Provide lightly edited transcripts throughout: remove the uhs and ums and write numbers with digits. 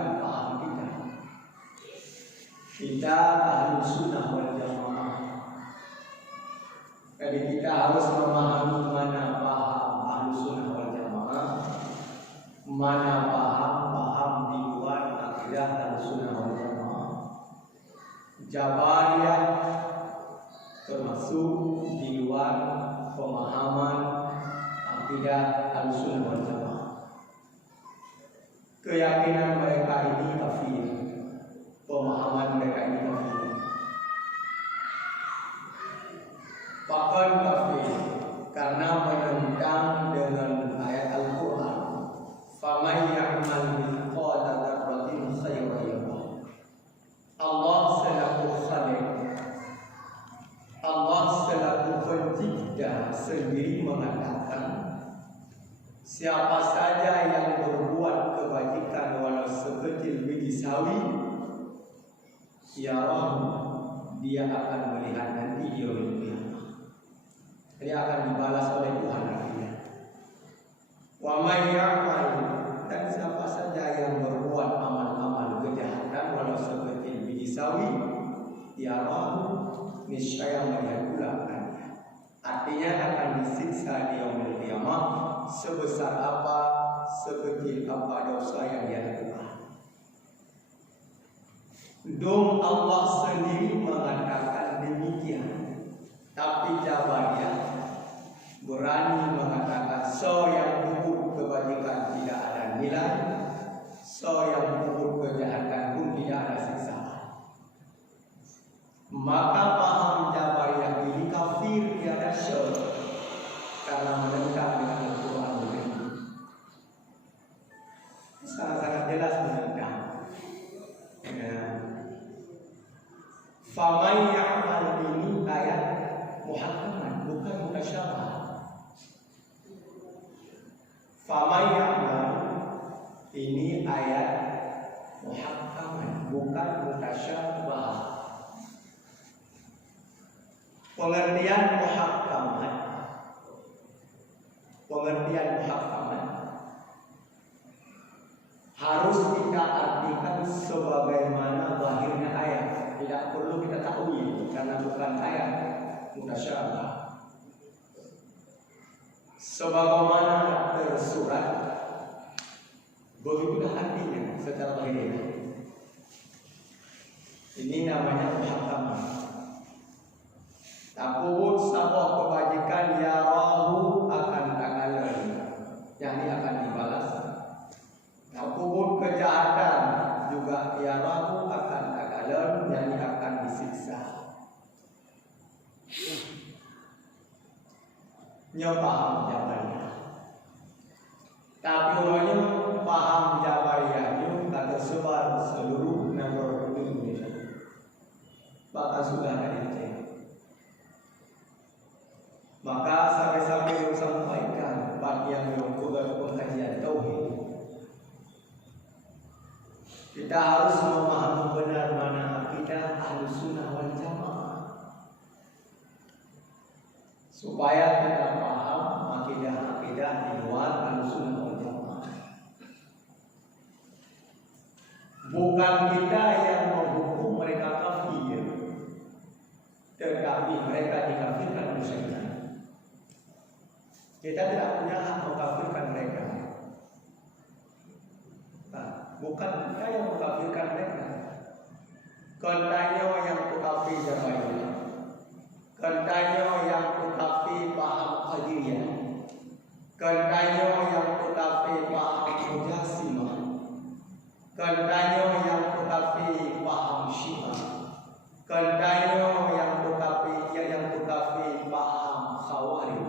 bukan paham kita. Kita ahli sunnah wal jamaah. Jadi kita harus memahami mana paham ahli sunnah wal jamaah, mana paham di luar akidah ahli sunnah wal jamaah. Jabariyah termasuk di luar pemahaman akidah ahli sunnah wal jamaah. Keyakinan mereka ini kafir, pemahaman mereka ini kafir. Bahkan kafir karena menentang dengan ayat Al-Quran. Faman ya'mal mithqala dzarratin khairan yarah. Allah selaku khaliq, Allah selaku pencipta sendiri mengatakan, siapa saja yang berbuat kebajikan walau sekecil biji sawi, dia akan melihat nanti di hari kiamat. Dia akan dibalas oleh Tuhan nantinya. Wa may ya'mal, dan siapa saja yang berbuat amal-amal kejahatan walau sekecil biji sawi, niscaya melihat pula nantinya. Artinya akan disiksa di hari kiamat sebesar apa, sekecil apa dosa yang dia lakukan. Dong Allah sendiri mengatakan demikian, tapi Jabariyah berani mengatakan so yang gugur kebajikan tidak ada nilai, so yang gugur kejahatan pun tidak ada siksa. Maka paham Jabariyah ini kafir, tiada syirk, karena menentang dengan Al-Quran ini. Sangat-sangat jelas menentang. Faman ya'mal ini ayat muhakaman, bukan mutasyabah. Faman ya'mal ini ayat muhakaman, bukan mutasyabah. Pengertian muhakaman, harus kita artikan sebagaimana lahirnya ayat. Tidak perlu kita takwil karena bukan ayat mutasyabah. Sebagaimana tersurat, begitulah artinya secara lahiriah. Ini namanya muhakaman. Takut sebuah kebajikan yarahu akan tagalan, yang ini akan dibalas. Takut kejahatan juga yarahu akan tagalan, yang ini akan disiksa. Paham Jabariyah. Tapi orangnya paham Jabariyahnya tak tersebar seluruh negara Indonesia, bahkan sudah ada di Aceh. Maka sampai-sampai yang sampaikan bagi yang melakukan pengkajian tauhid, kita harus memahami benar mana akidah Ahlussunnah wal Jamaah, supaya kita paham akidah-akidah di luar Ahlussunnah wal Jamaah. Bukan kita yang menghukum mereka kafir, tetapi mereka dikafirkan oleh syaitan. Kita tidak punya hak mengkafirkan mereka. Bukan kita yang mengkafirkan mereka. Katanya yang mengkafir Jabariyah, katanya yang mengkafir paham Qadiriyah, katanya yang mengkafir paham Mujassimah, katanya yang mengkafir paham Syiah, katanya yang mengkafir paham Khawarij.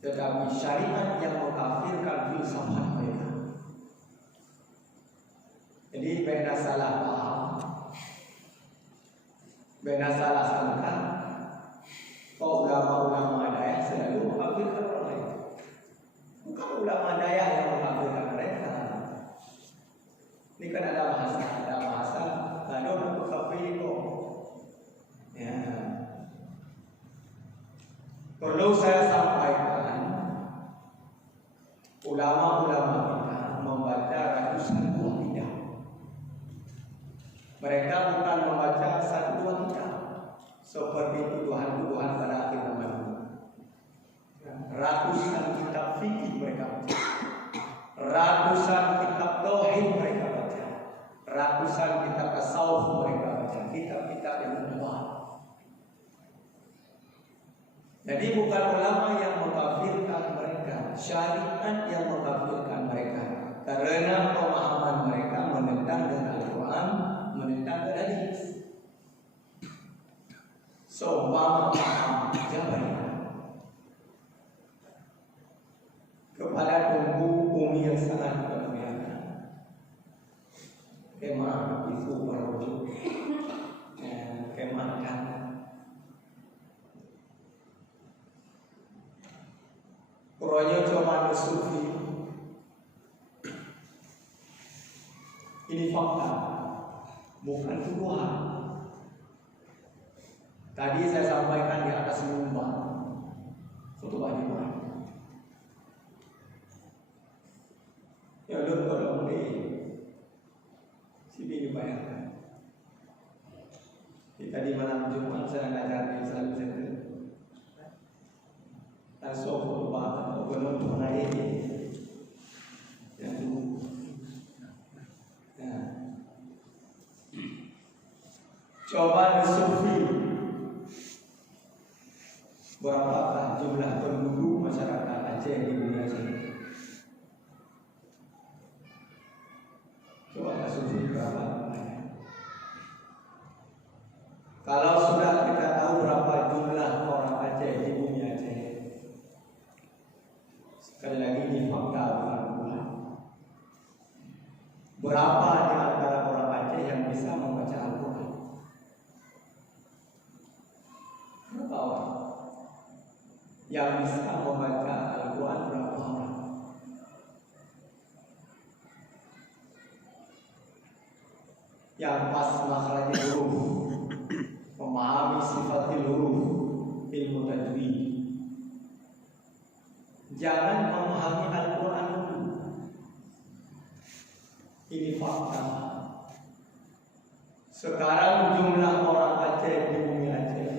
Tetapi syariat yang mengkafirkan filsafat mereka. Jadi benda salah paham, benda salah sangka. Ulama-ulama daya selalu mengkafirkan orang lain. Bukan ulama daya yang mengkafirkan mereka. Ini kan ada bahasa. Ada orang mengkafir kok. Ya. Perlu saya sampaikan, ulama-ulama kita membaca ratusan buah Mereka bukan membaca satu dua kitab seperti tuduhan-tuduhan pada akhir zaman. Ratusan kitab fikih mereka baca, ratusan kitab tauhid mereka baca, ratusan kitab tasawuf mereka baca, kitab-kitab yang kedua. Jadi bukan ulama yang mengkafirkan mereka, syariat yang mengkafirkan mereka, karena pemahaman mereka menentang dengan Al-Quran, menentang dengan hadis. Seumpama paham Jabariyah kepada tunggu bumi yang sangat bermulia, kemah itu merujuk kemah dan Kurangnya cuma sufi. Ini fakta, bukan tuduhan. Tadi saya sampaikan di atas mimbar khutbah Jumat. Ya udah kalau mulai sini dibayarkan. Tadi malam Jumat saya ngajar di Islamic Center. Langsung khutbah atau penutup ini yang dulu. Coba disurvei berapakah jumlah penduduk masyarakat Aceh di dunia ini? Coba disurvei berapa? Kalau sudah kita tahu berapa jumlah orang Aceh di bumi Aceh, sekali lagi ini fakta bukan bulan. Berapa di antara orang Aceh yang bisa membaca Al-Quran? Berapa orang yang bisa membaca Al-Quran? Berapa orang? Yang pas makhrajnya huruf, memahami sifatil huruf, ilmu tajwid. Jangan memahami Al-Quran dulu. Ini fakta. Sekarang jumlah orang Aceh di bumi Aceh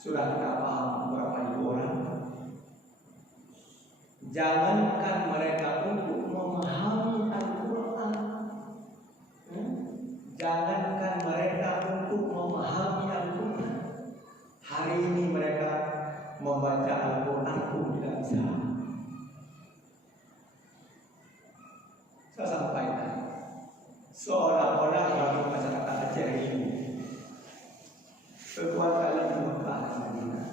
sudah kita paham berapa ribu orang. Jangankan mereka untuk memahami Al-Quran, jangankan mereka untuk memahami Al-Quran, hari ini mereka membaca Al-Quran pun tidak bisa. Saya sampaikan, seolah-olah bagi masyarakat Aceh ini kekuatan di Mekah dan Madinah.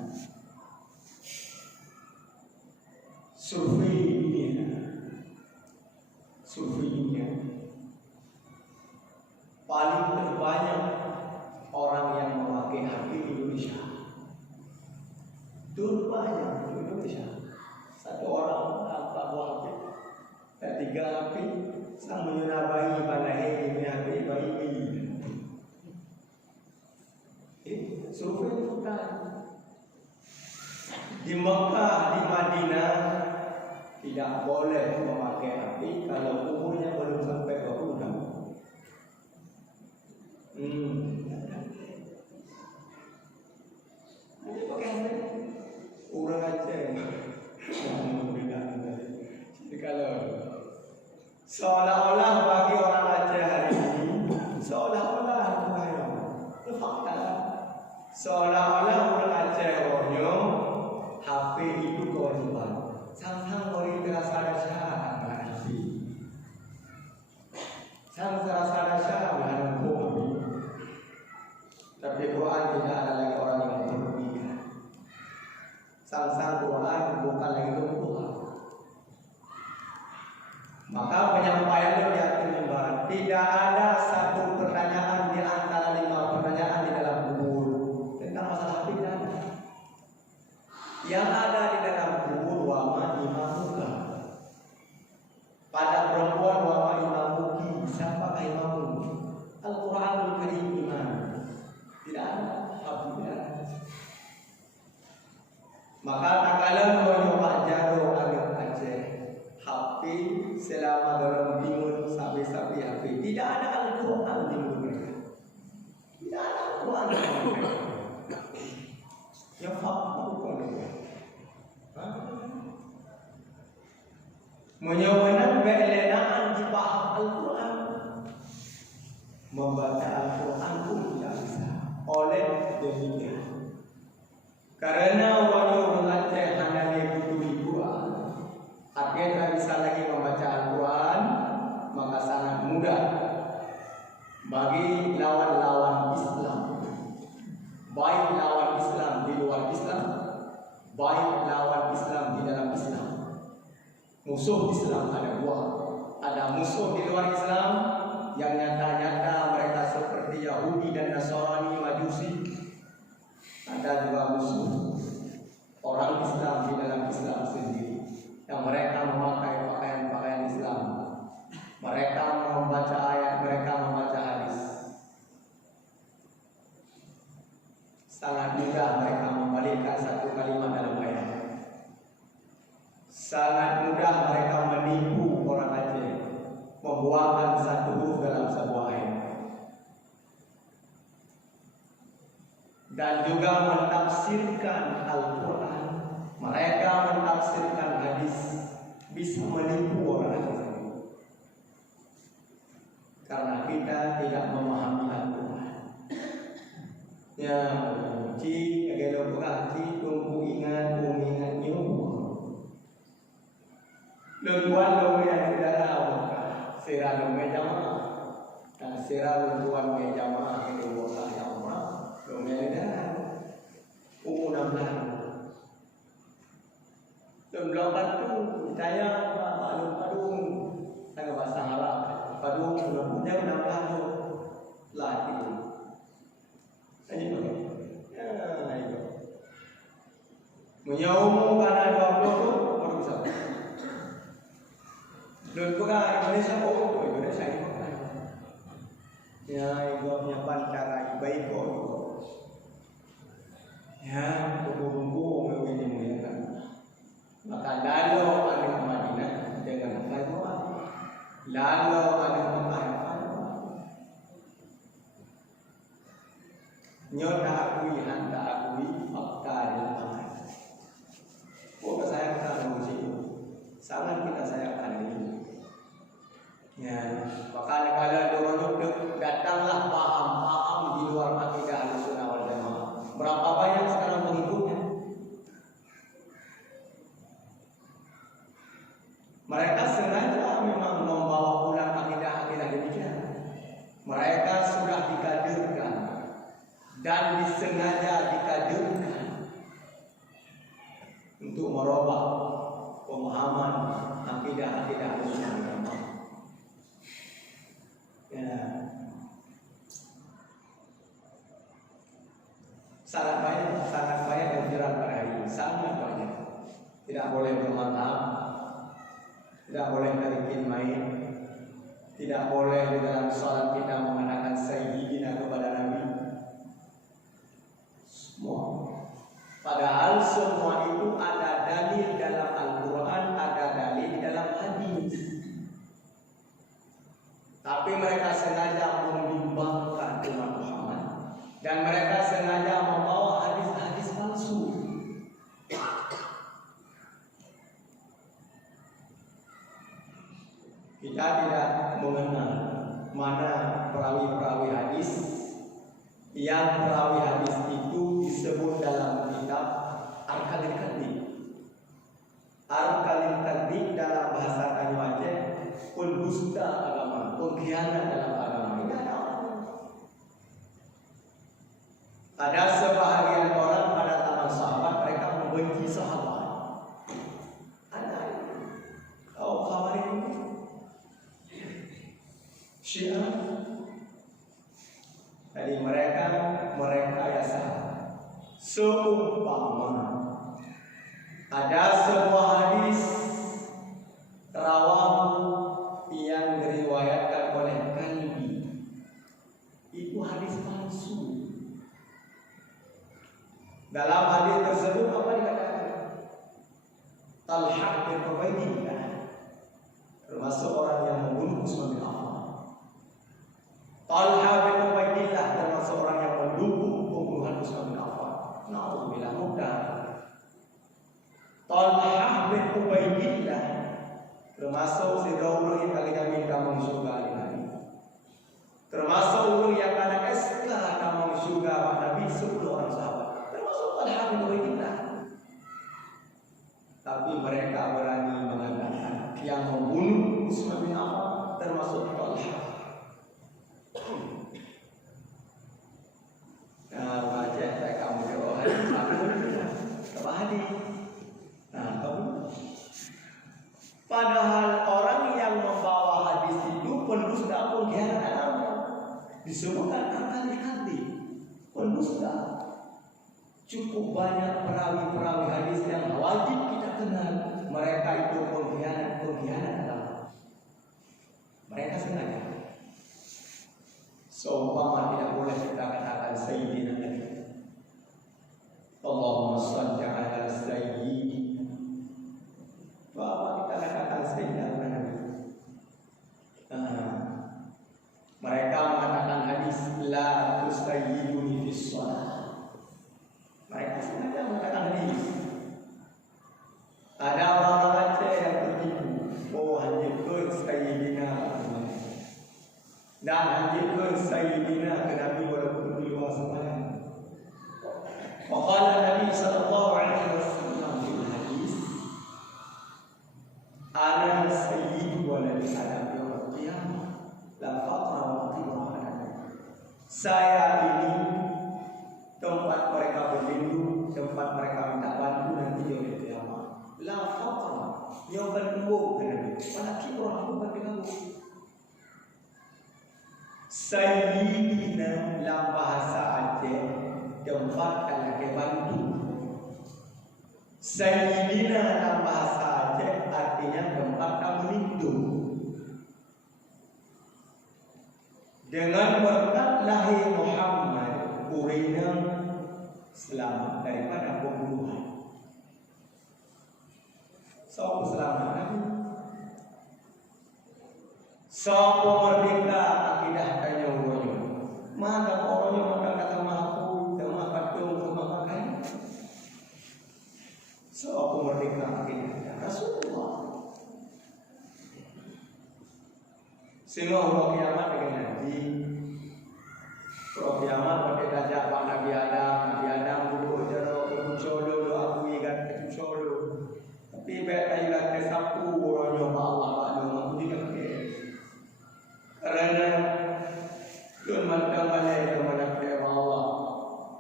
Survei dunia paling terbanyak orang yang memakai HP di Indonesia. Terbanyak di Indonesia. Satu orang tanpa buah HP, dan 3 HP, sang menyunabai banahe di HP bayi. Survei bukan. Di Mekah, di Madinah tidak boleh memakai HP kalau umurnya belum sampai 20 tahun. Ini pakai HP orang Aceh. Jadi kalau seolah-olah bagi orang Aceh hari ini, seolah-olah itu fakta. Seolah-olah orang Aceh orangnya HP itu kewajiban. Sang-sang orang terasa syarat HP. Sang terasa syarat dengan hukum. Tapi Quran tidak ada lagi orang yang merugikan. Sang-sang Quran bukan lagi Tuhan. Maka penyampaiannya di atas mimbar tidak ada satu pertanyaan di antara 5 pertanyaan di dalam buku tentang Al-Quran pun tidak bisa. Oleh demikian, karena orang Aceh hanya mengikuti Quran, artinya tidak bisa lagi membaca Al-Quran, maka sangat mudah bagi lawan-lawan Islam, baik lawan Islam di luar Islam, baik lawan Islam di dalam Islam. Musuh Islam ada dua. Ada musuh di luar Islam yang nyata-nyata mereka seperti Yahudi dan Nasrani, Majusi. Ada juga musuh orang Islam di dalam Islam sendiri, yang mereka memakai pakaian-pakaian Islam, mereka membaca ayat, mereka membaca hadis. Sangat mudah mereka membalikkan satu kalimat dalam ayat. Sangat mudah mereka menipu orang Aceh, membuangkan satu huruf dalam sebuah ayat, dan juga menafsirkan Al-Quran. Mereka menafsirkan hadis, bisa menipu orang Aceh, karena kita tidak memahami Al-Quran. Ya, ci agak berarti tunggu ingat nyuruh. Luan dong yang tidak tahu, sirah dong jamaah, dan sirah luan jamaah itu bukan jamaah, dong yang tidak tahu, 16. Belum tu saya padung saya bahasa Arab, padung belum punya 16 tu lagi. Ini bagaimana? Itu. Menyaumu pada 20 tu baru bisa. Dan bukan Indonesia Indonesia ini bukan. Ya, itu punya cara baik kok. Ya, bumbu-bumbu begini kan. Maka lalu ada ke Madinah dengan Fatimah. Lalu ada ke Mekah. Nyota akui hanta akui fakta dan aman. Bukan saya kata musik, sangat kita sayangkan ini. Ya, maka kalau orang datanglah paham di luar akidah Ahlussunnah wal Jamaah. Berapa banyak sekarang pengikutnya? Mereka sengaja memang membawa pulang akidah-akidah demikian. Mereka sudah dikaderkan dan disengaja dikaderkan untuk merubah pemahaman akidah-akidah Ahlussunnah wal Jamaah. Ya. Sangat banyak anjuran pada hari ini, sangat banyak. Tidak boleh bermantap, tidak boleh tarikin main, tidak boleh di dalam salat kita mengatakan sayyidina kepada Nabi. Semua. Padahal semua itu ada dalil dalam Al-Quran, ada dalil dalam hadis. Tapi mereka sengaja membimbangkan umat Muhammad, dan mereka sengaja membawa hadis-hadis palsu. Kita tidak mengenal mana perawi-perawi hadis, yang perawi hadis itu disebut dalam kitab Arkalil Kadhib. Arkalil Kadhib dalam bahasa Kayu Aceh pendusta agama, pengkhianat dalam agama. Ini ada sebahagian orang pada zaman sahabat mereka membenci sahabat. Ada kau kabar ini Syiah. Jadi mereka merekayasa seumpama ada sebuah hadis rawahu yang diriwayatkan oleh Kalbi, itu hadis palsu. Dalam hadis tersebut apa dikatakan? Talha bin Ubaidillah termasuk orang yang membunuh Utsman bin Affan. Talha bin Ubaidillah termasuk orang yang mendukung pembunuhan Utsman bin Affan. Na'udzubillah mudah. Talha bin Ubaidillah termasuk si Rasulullah yang kali minta masuk ke Nabi. Termasuk ulun yang ada SK kamu syurga Pak Nabi 10 orang sahabat. Termasuk Talha bin Ubaidillah. Tapi mereka berani mengatakan yang membunuh Utsman bin Affan termasuk Talha. Nah, baca kamu jawab hadis apa hadis? Nah, kamu. Padahal orang yang membawa hadis itu pendusta pengkhianat agama. Disebutkan kali-kali pendusta. Cukup banyak perawi-perawi hadis yang wajib kita kenal. Mereka itu pengkhianat agama. Mereka sengaja. Seumpama tidak boleh kita katakan Sayyidina Nabi. Allahumma shalli ala Sayyidina. Bahwa kita katakan Sayyidina Nabi. Mereka mengatakan hadis la tusayyiduni fis shalah. Mereka sengaja mengatakan hadis. Ada orang-orang Aceh yang tertipu. Oh, hanjirkan Sayyidina Muhammad. Dan hanjirkan Sayyidina ke Nabi walaupun di luar sembahyang. Waqala Nabi sallallahu alaihi wasallam fil hadis, ana sayyidu waladi Adam yaumil qiyamah. La fatra wa qibra. Saya ini tempat mereka berlindung, tempat mereka minta bantu nanti di hari kiamat. La fatra, yang bertembung dengan pada qibra aku bertemu. Sayyidina dalam bahasa Aceh tempat anak bantu. Sayyidina dalam bahasa Aceh artinya tempat kamu lindung. Dengan berkat lahir Muhammad, Urina selamat daripada pembunuhan. Siapa selamat Nabi? Siapa merdeka akidah tanya orangnya. Mana orangnya makan kata maku, sama patung, sama makan. Siapa merdeka akidah Rasulullah. Semua orang kiamat dengan Nabi. Orang kiamat pakai dajak Pak Nabi Adam duduk jero ke solo, aku ingat ke solo. Tapi baik ayat ke sapu orangnya Allah Pak aku tidak ke. Karena kemandangannya yang menafsir Allah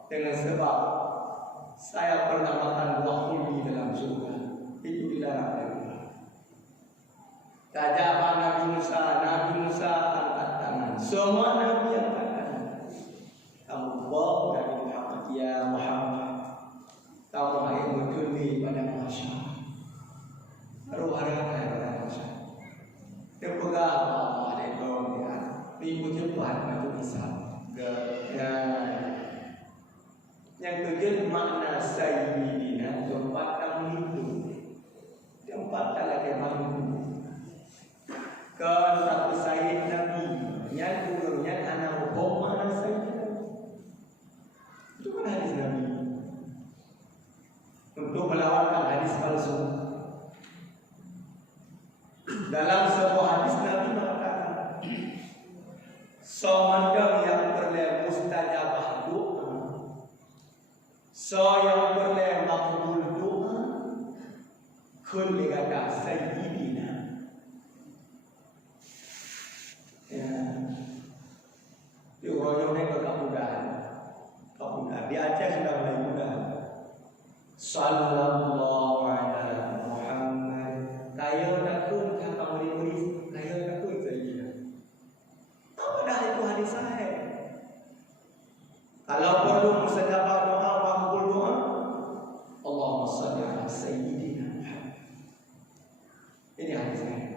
dengan sebab saya pernah makan buah kulbi dalam surga. Itu dilarang dari Allah. Tajak Pak Nabi Musa angkat tangan. Semua Nabi angkat tangan. Kamu bawa Nabi Muhammad, ya Muhammad. Kamu akan berdiri pada masyarakat. Ruh-harahkan pada masyarakat. Terpegang Allah dari bawah dia. Minggu cepat aku bisa. Yang kedua makna Sayyidina tempat kamu hidup. Tempat lagi bangun. Kan satu Sayyid Nabi yang umurnya anak hukum mana Sayyid Nabi. Itu kan hadis Nabi. Untuk melawankan hadis palsu. Dalam sebuah hadis Nabi mengatakan, somandang yang berleh mustajabah doa, so yang berleh makbul doa, kun legada Sayyidina. Ya, itu orangnya ke kemudahan. Di Aceh sudah mulai mudah. Sallallahu alaihi Muhammad. Kayo takun kamu ditulis, kayo takun saja. Apa dah itu hadis sahih? Kalau perlu mustajabah doa, makbul doa, Allahumma shalli ala Sayyidina Muhammad. Ini hadis sahih.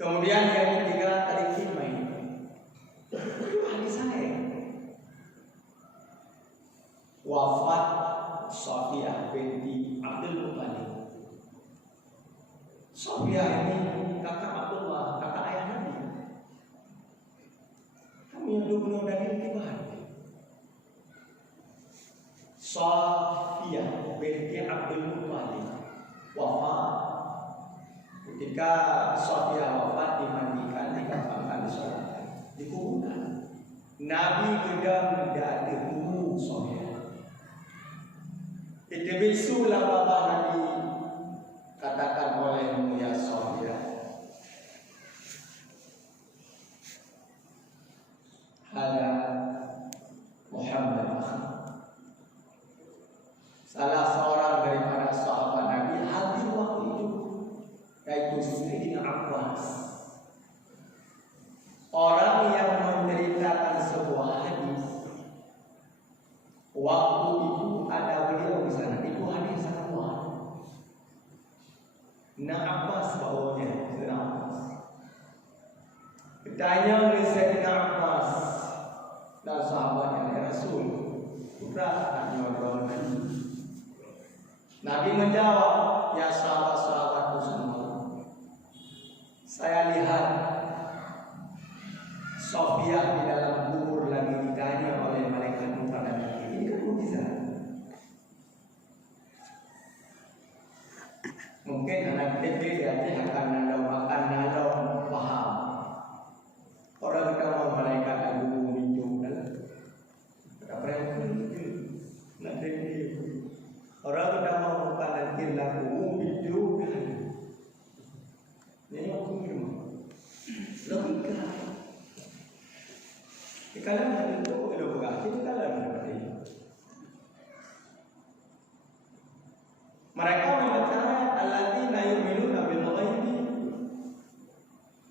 Kemudian yang ketiga tadi kimai. Hadis sahih. Wafat Safiyah binti Abdul Muttalib. Safiyah ini kakak Abdullah, kakak ayah Nabi. Kami yang dulu dari Tuhan. Safiyah binti Abdul Muttalib wafat Ketika Sofia wafat dimandikan, dikafankan, disolatkan, dikuburkan. Nabi gedang tidak ada kubur Sofia. Itu bisulah bapak Nabi katakan olehmu ya Sofia. Ada Muhammad. Salah seorang daripada sahabat Nabi hadir waktu itu, yaitu Sayyidina Abbas. Orang yang menceritakan sebuah hadis. Waktu itu ada beliau di sana. Itu hadis sangat kuat. Sayyidina Abbas bawanya, Sayyidina Abbas. Bertanya oleh Sayyidina Abbas dan sahabatnya Rasul, putra anaknya Nabi. Nabi menjawab, ya sahabat-sahabatku semua, saya lihat Sofia di dalam kubur lagi ditanya oleh malaikat pada Nabi. Ini kan mukjizat. Mungkin anak kecil dia akan makan nado paham. Orang kita mau malaikat agung minum dalam. Apa yang nanti orang kita mau makan laku minum dalam. Ini aku minum. Logika. Kalau ada itu kalau berarti kalau ada ini. Mereka membaca alladzina yu'minuna bil ghaibi,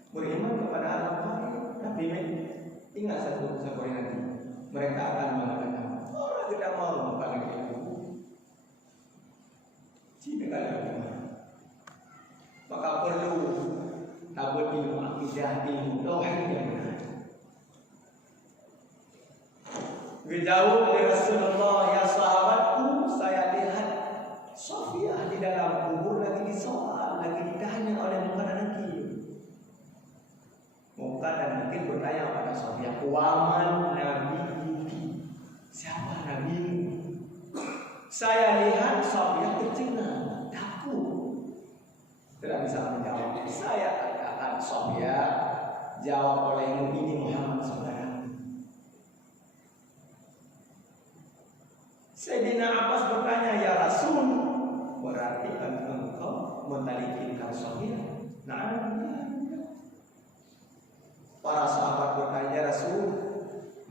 beriman kepada alam gaib. Tapi ingat satu nanti mereka akan mengatakan orang tidak mau kepada itu. Jika kalau maka perlu tabut ilmu akidah, ilmu tauhid yang benar. Berjauh dari Rasulullah, ya sahabatku, saya lihat Sofia di dalam kubur lagi disoal, lagi ditanya oleh muka dan nakir. Muka dan nakir bertanya pada Sofia, waman Nabi itu, siapa Nabi? Saya lihat Sofia tercengang, takut, tidak bisa menjawab. Saya katakan Sofia, jawab olehmu ini Muhammad saudara. Sayyidina Abbas bertanya, ya Rasul, berarti kan engkau mentalikinkan Sofia? Nah, para sahabat bertanya, Rasul,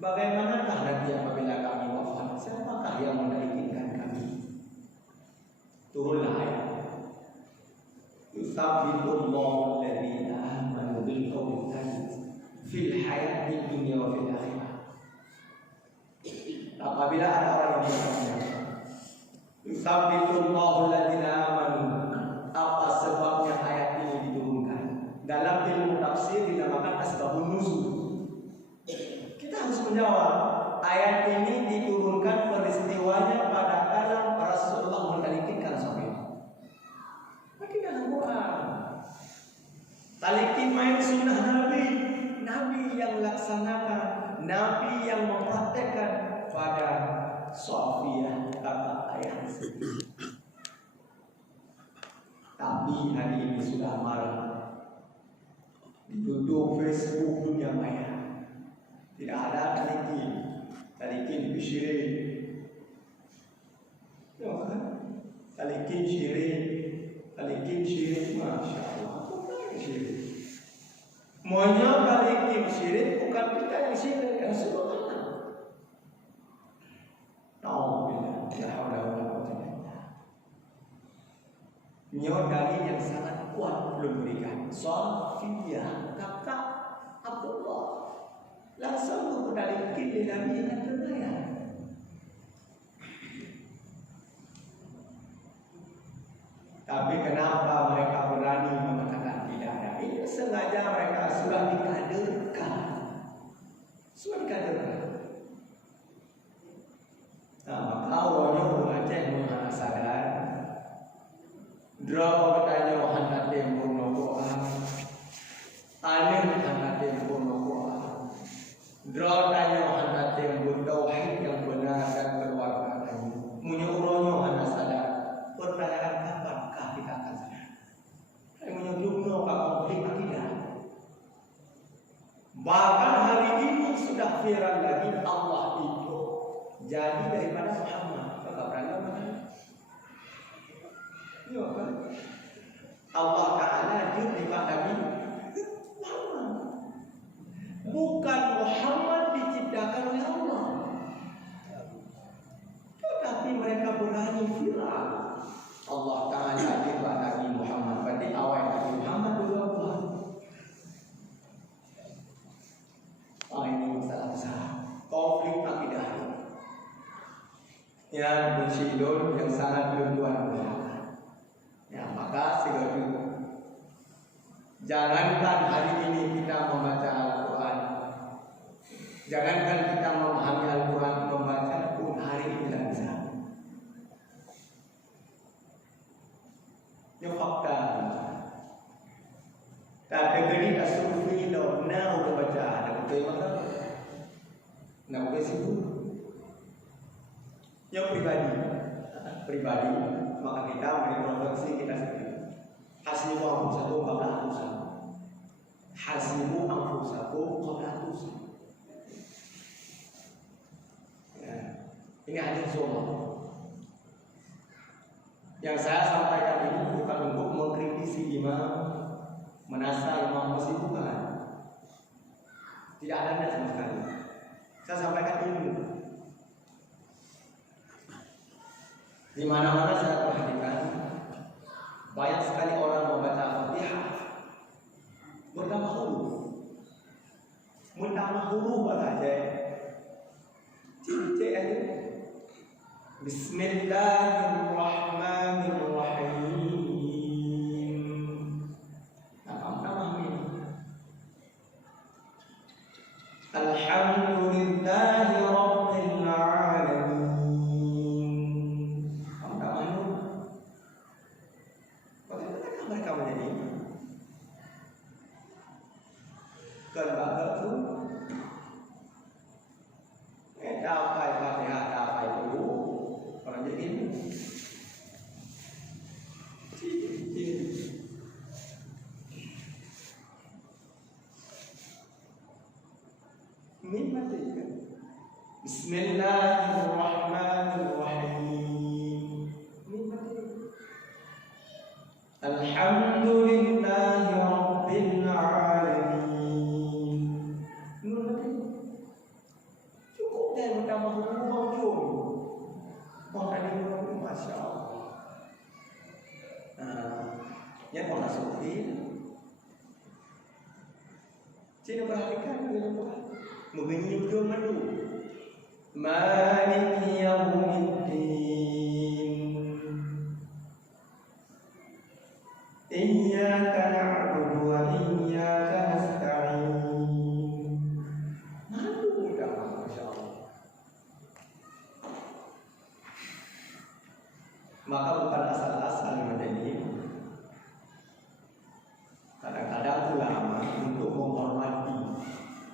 bagaimanakah Nabi apabila kami wafat? Siapakah yang mentalikinkan kami? Turunlah ayat. Yusabbitullahu alladhina amanu bil qawli thabit fil hayati dunya wa fil akhirah. Apabila ada orang yang bertanya, yusabbitullahu alladhina amanu, apa sebabnya ayat ini diturunkan? Dalam ilmu tafsir dinamakan asbabun nuzul. Kita harus menjawab, ayat ini diturunkan peristiwanya pada kala Rasulullah mentalikinkan Sofia. Maka dalam Quran, talikin main sunnah Nabi, Nabi yang laksanakan, Nabi yang mempraktekkan pada Sofia kata ayat sedih. Tapi hari ini sudah marah, ditutup Facebook dunia maya. Tidak ada talikin syirik, talikin syirik, masya Allah, bukan syirik. Maunya talikin syirik bukan kita yang syirik, yang seluruh. Nyawa dalil yang sangat kuat belum berikan. Sofia kata Abdullah langsung berdalikin di Nabi yang terbayar. Tapi kenapa mereka berani mengatakan tidak ada? Ini sengaja mereka sudah dikaderkan. Nah, maka awalnya mengaceh menganak sadar. Draw bertanya wahan tempur nokoan, aneh wahan tempur nokoan. Draw tanya wahan tempur tauhid yang benar dan berwarna. Menyuruhnya wahan sadar. Pertanyaan kapankah kita akan sadar? Menyuruh ini sudah viral lagi Allah itu jadi daripada Muhammad. Maka beranda mana? Ya kan? Allah Ta'ala jadi daripada Nabi Muhammad. Bukan Muhammad diciptakan oleh Allah, tetapi mereka berani viral Allah Ta'ala daripada Nabi Muhammad. Berarti awal Nabi Muhammad dulu Allah. Ini masalah besar, konflik akidah yang bersidul yang sangat luar biasa. Ya, maka segera jangankan hari ini kita membaca Al-Quran, jangankan kita memahami Al-Quran, membaca pun hari ini tidak bisa. Ini fakta. Tak geni tak survei lo, now udah baca, ada betul maka, nak boleh sibuk. Yang pribadi, maka kita merefleksi kita sendiri. Hasibu anfusakum qabla an tusabu. Hasibu anfusakum qabla an tusabu. Ya, ini hadis Rasulullah. Yang saya sampaikan ini bukan untuk mengkritisi imam, menasah imam masih, bukan. Tidak ada sama sekali. Saya sampaikan ini. Di mana-mana saya perhatikan banyak sekali orang membaca Al-Fatihah bertambah huruf aja. Cik aja. Bismillahirrahmanirrahim. Nama ini. Alhamdulillahi rabbil alamin. Mereka menjadi kelbaga tu dapat Fatihah dapat dulu orang jadi ini mati kan. Bismillahirrahmanirrahim. Alhamdulillahi rabbil alamin. Cukup dah bertambah huruf jom. Orang ini Masya Allah. Yang orang sufi Cina perhatikan mengenyum jom madu. Maliki yaumiddin. Iyyaka na'budu wa iyyaka nasta'in. Malu dah, masya-Allah. Maka bukan asal-asal menjadi. Kadang-kadang ulama untuk menghormati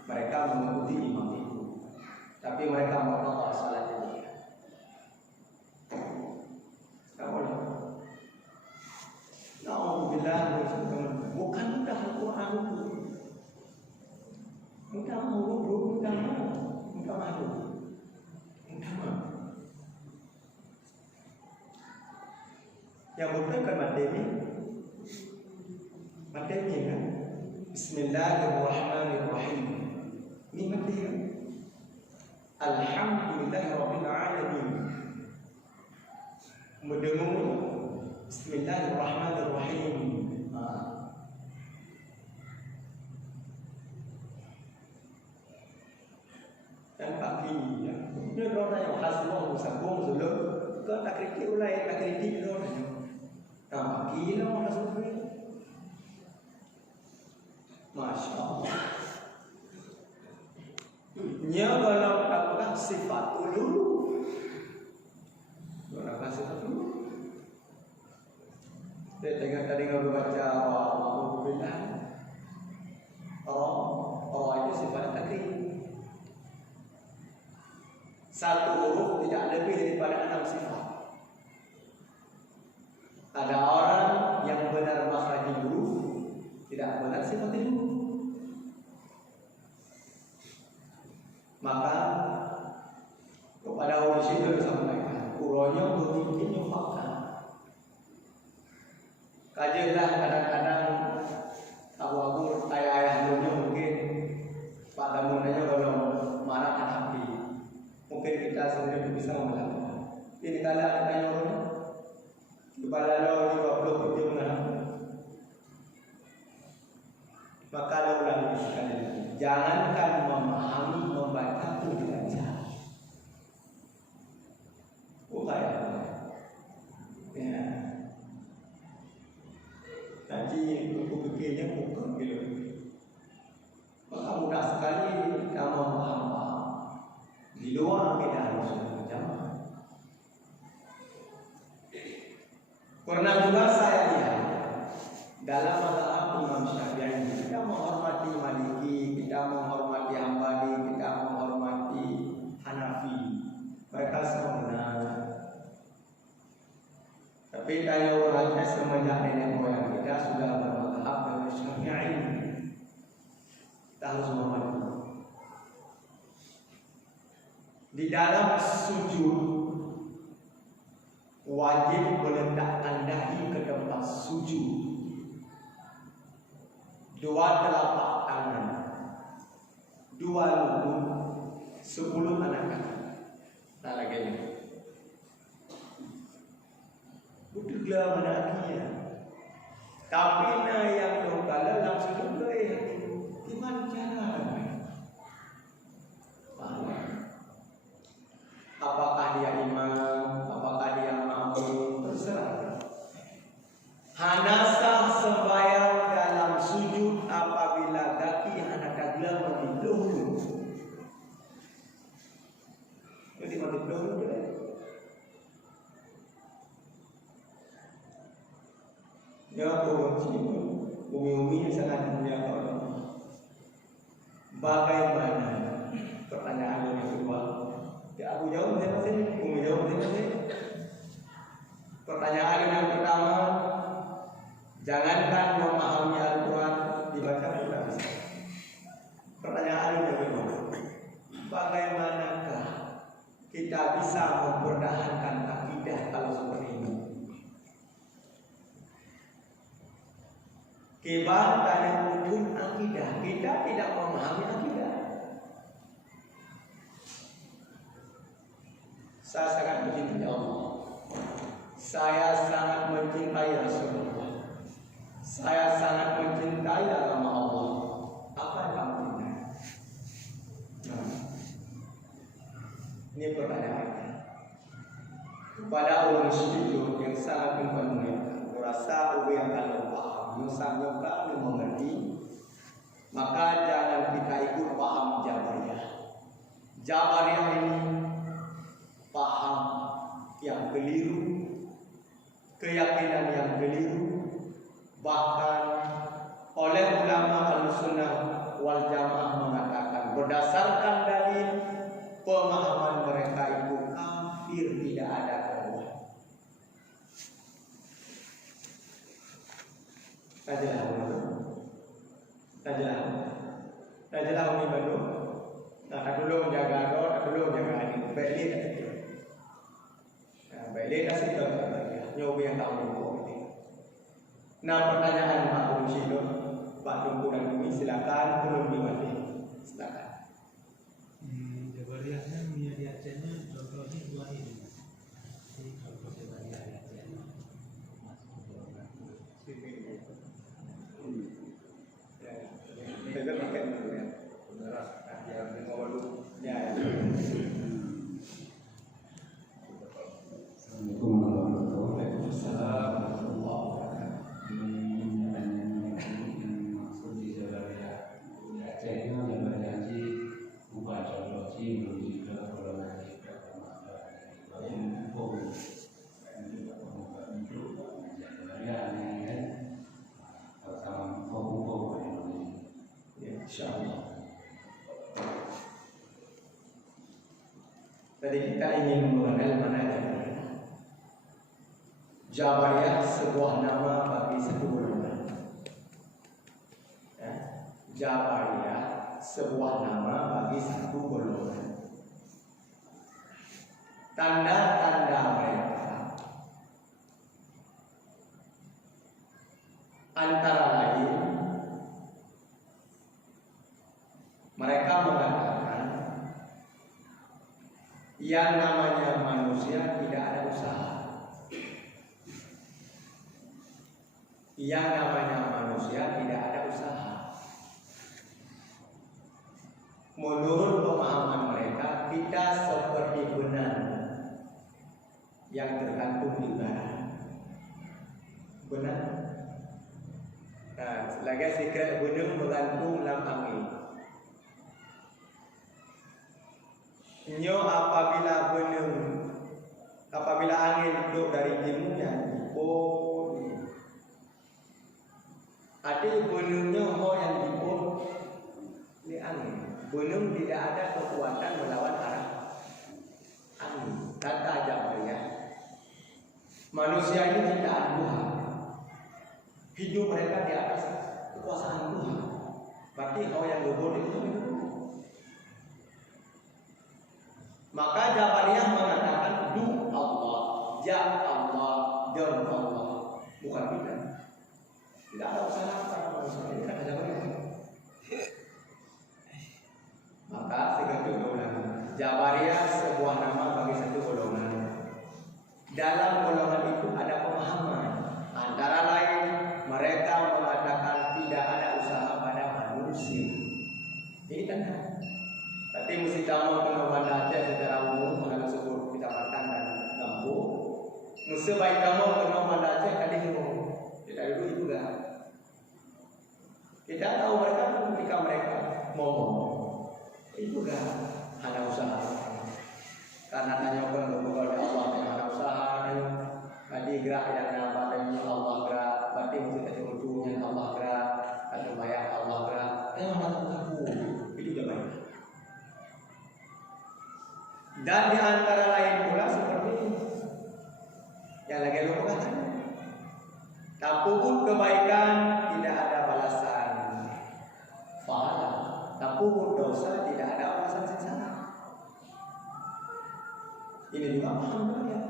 mereka mengikuti imam itu, tapi mereka menolak salatnya dia. Alhamdulillah, bukan mudah Al-Quran itu. Mudah malu, mudah malu. Yang betul kan materi kan? Bismillahirrahmanirrahim. Ini materi. Alhamdulillahirabbil alamin. Mendengar Bismillahirrahmanirrahim. Dan pagi ya. Ini orang yang hasbun musabung zulum ke tak kritik ulai tak kritik orang. Tak pagi lah orang sufi. Masya Allah. Nya kalau tak sifat dulu. Berapa sifat dulu? Saya tengah tadi membaca Alhamdulillah. Allah itu sifatnya takrib. Satu huruf tidak lebih daripada 6 sifat. Ada orang yang benar makhraj huruf, tidak benar sifat huruf. Maka kepada orang Syiah disampaikan, uronya bertikin nyufakkan. Kajilah kadang-kadang abu-abu ayah-ayah dunia mungkin Pak Damunanya kalau marahkan hati, mungkin kita sendiri bisa melakukan. Ini kalau ada orang kepada Allah juga belum dia mengenal. Maka Allah sekali lagi, jangankan memahami, membaca pun belajar. Upaya, ya. Nanti buku pikirnya bukan gitu. Maka mudah sekali kita memahami. Di luar kita harus berjamaah. Pernah juga saya lihat dalam mazhab Imam Syafi'i, kita menghormati Maliki, kita menghormati Hambali, kita menghormati Hanafi. Mereka semua benar. Tapi kalau orangnya semenjak nenek moyang kita sudah bermazhab dengan Syafi'i, kita harus menghormati. Di dalam sujud wajib meletakkan dahi ke tempat sujud, dua telapak tangan, dua lutut, 10 anak kaki. Tak lagi ni. Budeglah menakinya. Tapi na yang dokala langsung boleh. Gimana cara? Apakah dia imam, apakah dia makmum, terserah. Hanasah sembahyang dalam sujud apabila kaki hendak tenggelam lebih dahulu. Jadi mati dahulu dia. Ya orang Cina, umi-umi sangat mulia Allah. Bagaimana? Pertanyaan yang kedua. Ya, aku jawab masing-masing, umi jawab masing-masing. Pertanyaan yang pertama, jangankan memahami Al-Quran dibaca tidak bisa. Pertanyaan yang kedua, bagaimanakah kita bisa mempertahankan akidah kalau seperti ini? Kibar tanya wujud akidah, kita tidak memahami akidah. Saya sangat mencintai Allah. Saya sangat mencintai Rasulullah. Saya sangat mencintai agama Allah. Apa yang kamu cintai? Nah, ini pertanyaannya. Kepada orang Syiah yang sangat mempermuliakan, merasa ubi yang kalau paham, misalnya kalau mengerti, maka jangan kita ikut paham Jabariyah. Jabariyah ini paham yang keliru, keyakinan yang keliru, bahkan oleh ulama Ahlussunnah wal Jamaah mengatakan berdasarkan dalil pemahaman mereka itu kafir, tidak ada keluar. Tajalah umi Bandung. Nah, tak dulu jaga doa, tak dulu jaga ini. Baik dia tak tidur. Baik dia tak tidur. Nyoba yang tahu ini. Nah, pertanyaan Pak Unsilo, Pak Tunggu dan Umi, silakan belum diwali. Silakan. Jabariyahnya menjadi Acehnya contohnya dua ini. Ini contoh Jabariyah Aceh. Kita pakai dulu ya. Yang dulu. Ya. Assalamualaikum warahmatullahi wabarakatuh. Maksud di Jabariyah Aceh itu Jabariyah Haji bukan contoh sih menuju ke Pulau Haji ke Kampung Jabariyah ini sama Kampung Insyaallah. Tadi kita ingin mengenal mana Jabariyah. Jabariyah sebuah nama bagi satu golongan. Jabariyah sebuah nama bagi satu golongan. Yang namanya manusia tidak ada usaha. Yang namanya manusia tidak ada usaha. Menurut pemahaman mereka, kita seperti benang yang tergantung di udara. Benang. Nah, selagi secret benang bergantung dalam angin. Nyo apabila angin duduk dari timurnya, ada benangnya yang dipun di angin. Benang tidak ada kekuatan melawan arah angin. Kata Jabariyah, manusia ini ciptaan Tuhan. Hidup mereka di atas kekuasaan Tuhan. Berarti orang yang gobor itu hidup. Maka Jabariyah mengatakan du Allah, ja Allah, dan Allah, bukan kita. Tidak ada usaha para manusia. Ini kata Jabariyah. Maka segitu golongan. Jabariyah sebuah nama bagi satu golongan. Dalam golongan itu ada pemahaman. Antara lain mereka mengatakan tidak ada usaha pada manusia. Ini kan. Tapi mesti tahu pengumuman Aceh secara umum mengenai sebuah kecamatan dan kampung. Mesti baik kamu pengumuman Aceh tadi ngomong. Kita dulu juga. Kita tahu mereka ketika mereka ngomong. Itu juga ada usaha. Karena tanya kalau Allah ada usaha, tadi gerak yang apa tadi Allah gerak, berarti mesti ada ujungnya Allah gerak, atau bayar Allah gerak. Yang mana aku itu juga baik. Dan di antara lain pula seperti ini, yang lagi lupa kan? Tapupun kebaikan tidak ada balasan pahala. Tapupun dosa tidak ada balasan siksaan. Ini juga paham ya.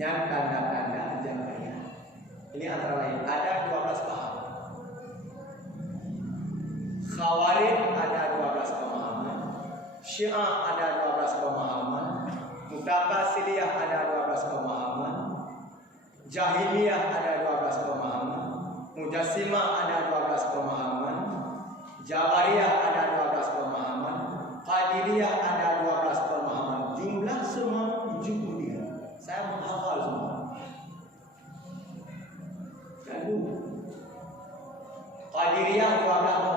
Yang tanda-tanda Jabariyah. Ini antara lain ada 12 paham. Khawarij ada 12 pemahaman. Syiah ada 12 pemahaman. Mu'tasiliyah ada 12 pemahaman. Jahiliyah ada 12 pemahaman. Mujassimah ada 12 pemahaman. Jabariyah ada 12 pemahaman. Qadiriyah ada 12 pemahaman. Jumlah semua 70. Saya menghafal semua. Lalu Qadiriyah 12